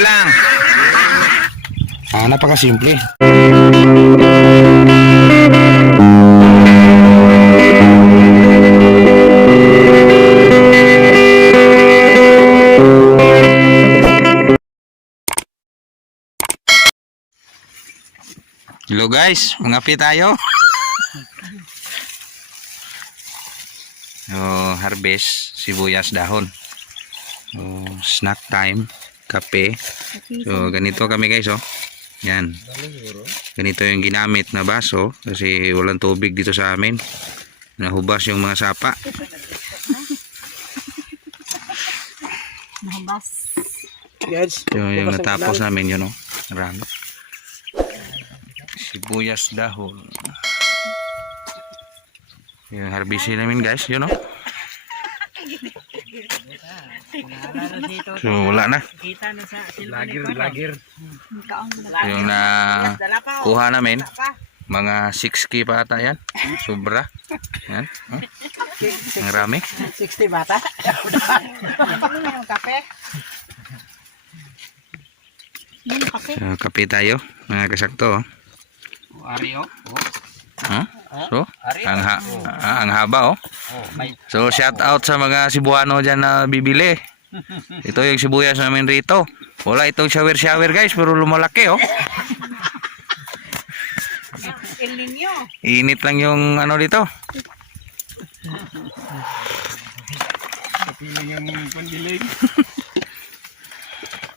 lang. Napakasimple. Hello guys, mangapi tayo. Harvest sibuyas dahon. Snack time, kape. So ganito kami guys, oh. Yan. Ganito yung ginamit na baso kasi walang tubig dito sa amin. Nahubas yung mga sapa. Nahubas. Yung natapos namin yun, oh. Marami. Sibuyas dahon. Yung harvest namin guys, yun, oh. So wala na. Lagir. Yung na kuha namin mga 6K pa ata yan. Sobra. Yan. Ang rami. 60 bata. Yung kape. Yung kape. So, kape tayo. Mga kasakto. Ario. So, ang haba, oh. So, shout out sa mga Cebuano dyan na bibili. Ito yung sibuyas namin rito. Wala itong shower guys, pero lumalaki, oh. El Niño. Init lang yung ano dito. Kapiling yung pandilig.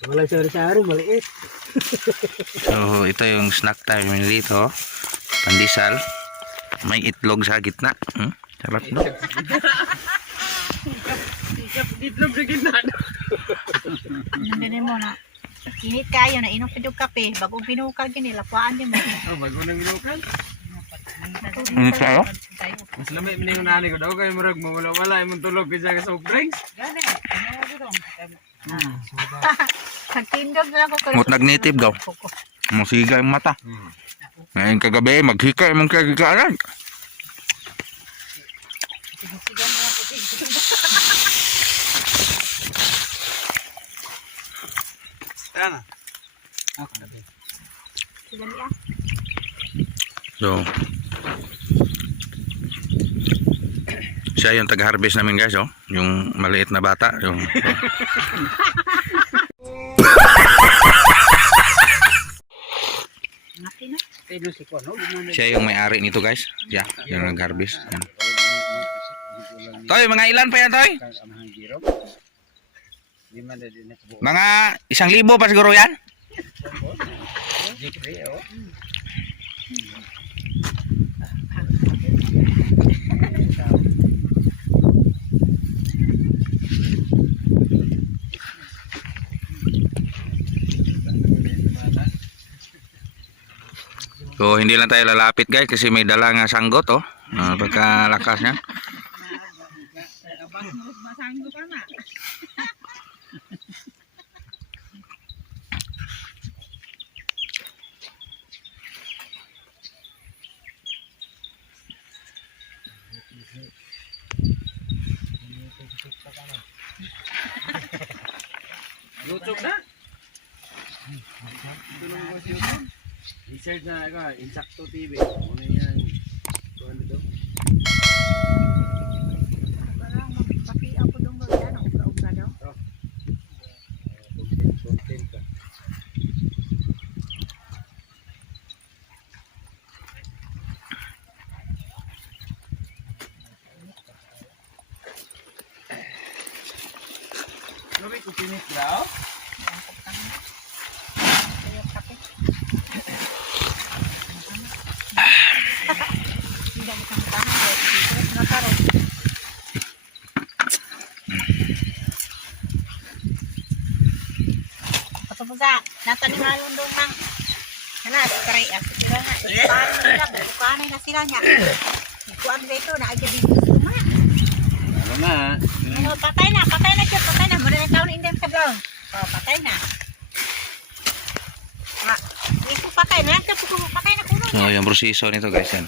Wala sari-sari, maliit. So, ito yung snack time dito. Pandesal. May itlog sa gitna. Sarap, no? Itlog sa gitna. Nandun mo na. Init kayo na inom pa yung kape. Bago binukal yun, lakwaan din mo. Bago nang ginukal. Init kayo? Mas lamay mo na yung nanay ko daw. Kaya marag mawala-wala. Yung tulog kasi sa soft drinks. Nagtindog lang ko. Mut nag-native daw. Musiga yung mata. Ngayon kagabi, maghika yung mga kagikaran. Yan. So, siya yung taga-harvest namin guys, oh. Yung maliit na bata. Yung, siya yung may-ari nito guys. Yeah, yung nag-harvest. Yan. Toy, mga ilan pa yan, Toy? Mga 1,000 pa siguro yan? So hindi lang tayo lalapit guys kasi may dala nga sanggot, oh. Pagkalakas niya. YouTube na. Research na ako, Insakto TV. Ano yan? Ano dito? Parang magpaki ako doon ba yan? Uga-uga daw. Content ka. Ano ba yung pinit daw? Nasa ni Malon doon ng karay sila na ipaano nila bukanay na sila niya kuan dito na ay gabi suma Ano na? patay na muna na taon indem sa blong patay na patay na yan. Tapos patay na kuno. So, yung proseso nito guys yan.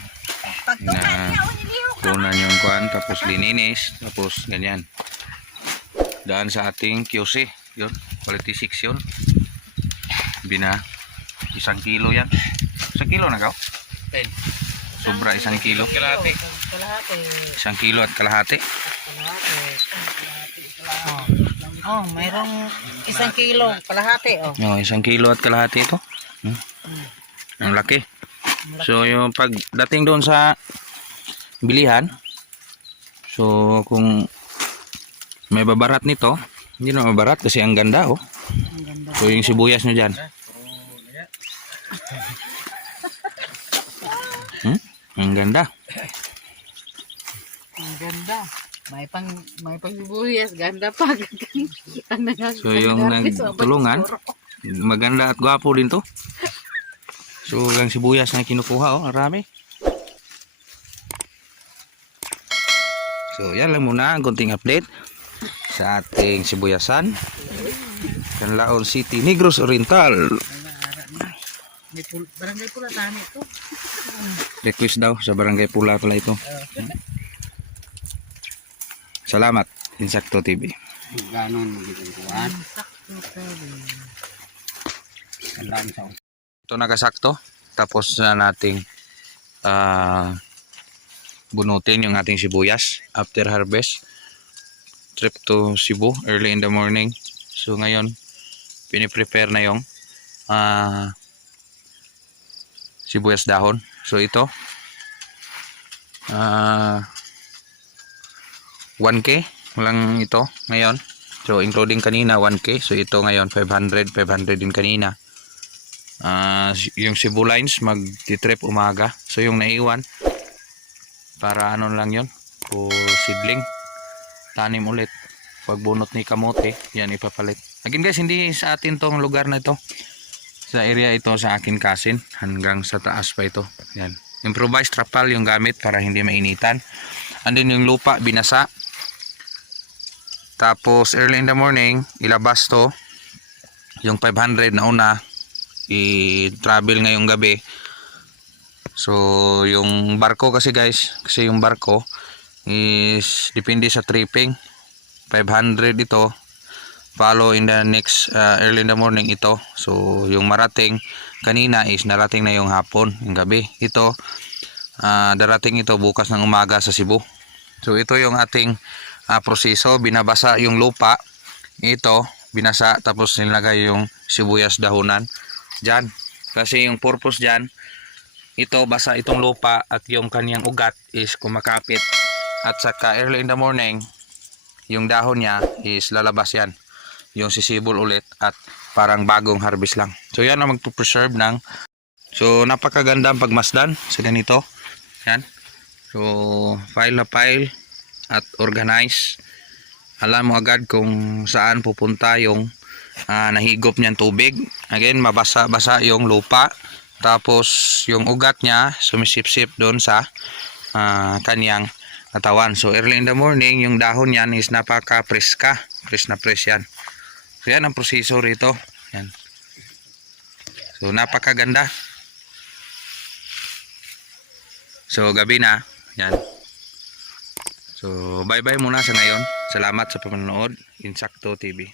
Pagtunan Na- niya, nilihok na. Tunan yung kuan, tapos lininis, tapos ganyan. Daan sa ating QC, yun, quality 6 yun. Bina, 1 kilo yan. 1 kilo na ka? Sobra 1 kilo. Kalahati. 1 kilo at kalahati. Oh, mayroong 1 kilo, kalahati, oh. No, 1 kilo at kalahati ito. Ang laki. So, yung pagdating doon sa bilihan, so kung may babarat nito, hindi na mabarat kasi ang ganda, oh. So, yung sibuyas nyo dyan. Ang ganda. Ang ganda. May pagbubuyas, ganda pa. So, yung nagtulungan, maganda at gwapo din to. So, ang sibuyas na kinukuha, oh, marami. So, yan lang muna ang konting update sa ating sibuyasan. Canlaon City, Negros Oriental. Barangay pula tani ito. Request daw sa Barangay Pula pala ito. Salamat, Insakto TV. Ganon magiging kuwan. Tandaan sa Ito nakasakto. Tapos na nating bunutin yung ating sibuyas after harvest. Trip to Cebu early in the morning. So ngayon, piniprepare na yung sibuyas dahon. So ito 1K lang ito ngayon. So including kanina 1K. So ito ngayon 500 din kanina. Yung Cebu lines mag-trip umaga. So yung naiwan para ano lang yon, o seedling, tanim ulit. Pagbunot ni kamote, yan ipapalit. Again guys, hindi sa atin tong lugar na ito. Sa area ito sa akin kasin, hanggang sa taas pa ito. Yan. Improvised trapal yung gamit para hindi mainitan. And then yung lupa binasa. Tapos early in the morning, ilabas to. Yung 500 na una, i-travel ngayong gabi. So yung barko kasi guys, kasi yung barko is depende sa tripping. 500 ito, follow in the next early in the morning ito. So yung marating kanina is narating na yung hapon, yung gabi. Ito darating ito bukas ng umaga sa Cebu. So ito yung ating proseso. Binabasa yung lupa, ito binasa, tapos nilagay yung sibuyas dahunan dyan. Kasi yung purpose dyan, ito basa itong lupa at yung kanyang ugat is kumakapit. At saka early in the morning, yung dahon niya is lalabas yan. Yung sisibol ulit at parang bagong harvest lang. So yan ang magpo-preserve ng. So napakaganda ang pagmasdan sa ganito. Yan. So file na file at organize. Alam mo agad kung saan pupunta yung nahigop niyan tubig. Again, mabasa-basa yung lupa. Tapos yung ugat niya sumisip-sip doon sa kanyang katawan. So early in the morning, yung dahon yan is napaka-preska. Fresh na fresh yan. So yan ang proseso rito. Yan. So napakaganda. So gabi na. Yan. So bye bye muna sa ngayon. Salamat sa panonood. Insakto TV.